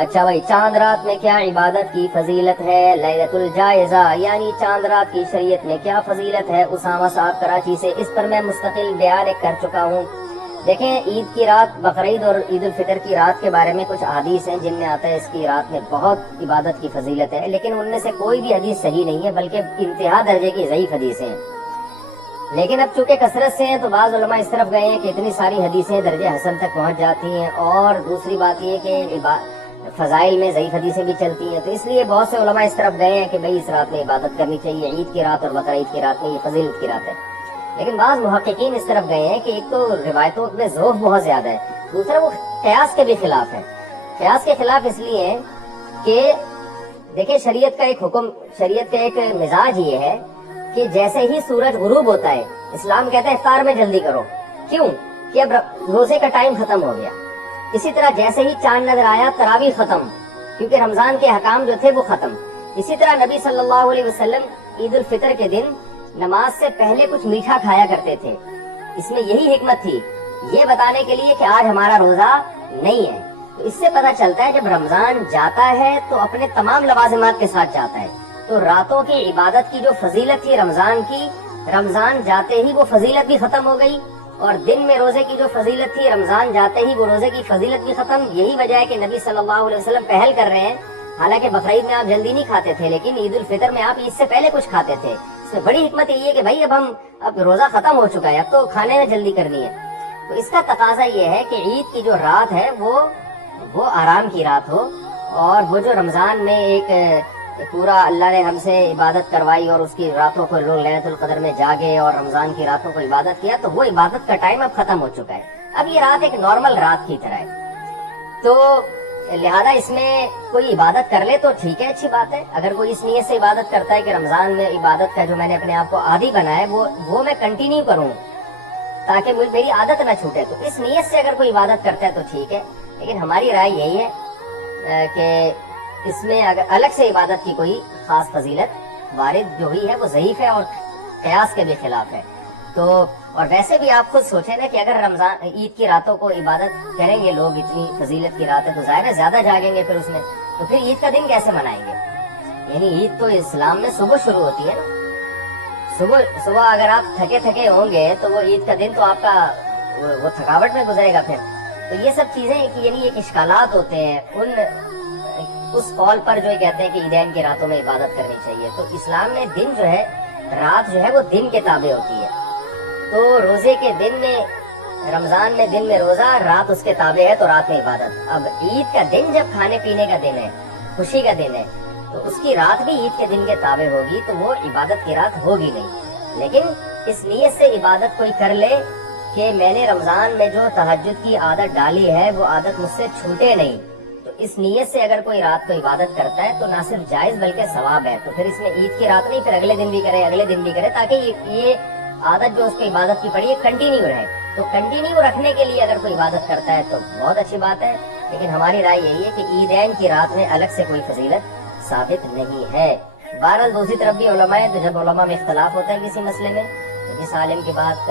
اچھا بھائی، چاند رات میں کیا عبادت کی فضیلت ہے؟ لیلۃ الجائزہ یعنی چاند رات کی شریعت میں کیا فضیلت ہے؟ اسامہ صاحب کراچی سے، اس پر میں مستقل بیان کر چکا ہوں۔ دیکھیں، عید کی رات، بقرعید اور عید الفطر کی رات کے بارے میں کچھ احادیث ہیں جن میں آتا ہے اس کی رات میں بہت عبادت کی فضیلت ہے، لیکن ان میں سے کوئی بھی حدیث صحیح نہیں ہے، بلکہ انتہا درجے کی ضعیف حدیثیں ہیں۔ لیکن اب چونکہ کثرت سے ہیں تو بعض علماء اس طرف گئے ہیں کہ اتنی ساری حدیثیں درجہ حسن تک پہنچ جاتی ہیں، اور دوسری بات یہ کہ فضائل میں ضعیف حدیثیں بھی چلتی ہیں، تو اس لیے بہت سے علماء اس طرف گئے ہیں کہ بھئی اس رات میں عبادت کرنی چاہیے، عید کی رات اور بقرعید کی رات میں یہ فضیلت کی رات ہے۔ لیکن بعض محققین اس طرف گئے ہیں کہ ایک تو روایتوں میں ذوف بہت زیادہ ہے، دوسرا وہ قیاس کے بھی خلاف ہے۔ قیاس کے خلاف اس لیے ہے کہ دیکھیں، شریعت کا ایک حکم، شریعت کا ایک مزاج یہ ہے کہ جیسے ہی سورج غروب ہوتا ہے، اسلام کہتا ہے افطار میں جلدی کرو۔ کیوں؟ کہ اب روزے کا ٹائم ختم ہو گیا۔ اسی طرح جیسے ہی چاند نظر آیا، تراویح ختم، کیونکہ رمضان کے حکام جو تھے وہ ختم۔ اسی طرح نبی صلی اللہ علیہ وسلم عید الفطر کے دن نماز سے پہلے کچھ میٹھا کھایا کرتے تھے۔ اس میں یہی حکمت تھی، یہ بتانے کے لیے کہ آج ہمارا روزہ نہیں ہے۔ تو اس سے پتہ چلتا ہے جب رمضان جاتا ہے تو اپنے تمام لوازمات کے ساتھ جاتا ہے۔ تو راتوں کی عبادت کی جو فضیلت تھی رمضان کی، رمضان جاتے ہی وہ فضیلت بھی ختم ہو گئی، اور دن میں روزے کی جو فضیلت تھی رمضان جاتے ہی وہ روزے کی فضیلت بھی ختم۔ یہی وجہ ہے کہ نبی صلی اللہ علیہ وسلم پہل کر رہے ہیں، حالانکہ بقرعید میں آپ جلدی نہیں کھاتے تھے، لیکن عید الفطر میں آپ عید سے پہلے کچھ کھاتے تھے۔ اس میں بڑی حکمت یہی ہے کہ بھائی اب روزہ ختم ہو چکا ہے، اب تو کھانے میں جلدی کرنی ہے۔ تو اس کا تقاضا یہ ہے کہ عید کی جو رات ہے وہ آرام کی رات ہو، اور وہ جو رمضان میں ایک پورا اللہ نے ہم سے عبادت کروائی اور اس کی راتوں کو لوگ لیلۃ القدر میں جاگے اور رمضان کی راتوں کو عبادت کیا، تو وہ عبادت کا ٹائم اب ختم ہو چکا ہے۔ اب یہ رات ایک نارمل رات کی طرح ہے، تو لہذا اس میں کوئی عبادت کر لے تو ٹھیک ہے، اچھی بات ہے۔ اگر کوئی اس نیت سے عبادت کرتا ہے کہ رمضان میں عبادت کا جو میں نے اپنے آپ کو عادی بنایا ہے وہ میں کنٹینیو کروں تاکہ میری عادت نہ چھوٹے، تو اس نیت سے اگر کوئی عبادت کرتا ہے تو ٹھیک ہے۔ لیکن ہماری رائے یہی ہے کہ اس میں اگر الگ سے عبادت کی کوئی خاص فضیلت وارد جو ہوئی ہے وہ ضعیف ہے اور قیاس کے بھی خلاف ہے۔ تو اور ویسے بھی آپ خود سوچیں نا کہ اگر رمضان عید کی راتوں کو عبادت کریں گے لوگ، اتنی فضیلت کی رات ہے تو ظاہر ہے زیادہ جاگیں گے پھر اس میں، تو پھر عید کا دن کیسے منائیں گے؟ یعنی عید تو اسلام میں صبح شروع ہوتی ہے نا، صبح اگر آپ تھکے ہوں گے تو وہ عید کا دن تو آپ کا وہ تھکاوٹ میں گزرے گا پھر۔ تو یہ سب چیزیں یعنی ایک اشکالات ہوتے ہیں اس قول پر جو کہتے ہیں کہ عیدین کی راتوں میں عبادت کرنی چاہیے۔ تو اسلام میں دن جو ہے، رات جو ہے وہ دن کے تابع ہوتی ہے۔ تو روزے کے دن میں، رمضان میں دن میں روزہ، رات اس کے تابع ہے، تو رات میں عبادت۔ اب عید کا دن جب کھانے پینے کا دن ہے، خوشی کا دن ہے، تو اس کی رات بھی عید کے دن کے تابع ہوگی، تو وہ عبادت کی رات ہوگی نہیں۔ لیکن اس نیت سے عبادت کوئی کر لے کہ میں نے رمضان میں جو تہجد کی عادت ڈالی ہے وہ عادت مجھ سے چھوٹے نہیں، تو اس نیت سے اگر کوئی رات کو عبادت کرتا ہے تو نہ صرف جائز بلکہ ثواب ہے۔ تو پھر اس میں عید کی رات نہیں، پھر اگلے دن بھی کرے، اگلے دن بھی کرے، تاکہ یہ عادت جو اس کی عبادت کی پڑی ہے کنٹینیو رہے۔ تو کنٹینیو رکھنے کے لیے اگر کوئی عبادت کرتا ہے تو بہت اچھی بات ہے، لیکن ہماری رائے یہی ہے کہ عیدین کی رات میں الگ سے کوئی فضیلت ثابت نہیں ہے۔ بہرحال دوسری طرف بھی علماء ہیں، تو جب علماء میں اختلاف ہوتا ہے کسی مسئلے میں تو جس عالم کی بات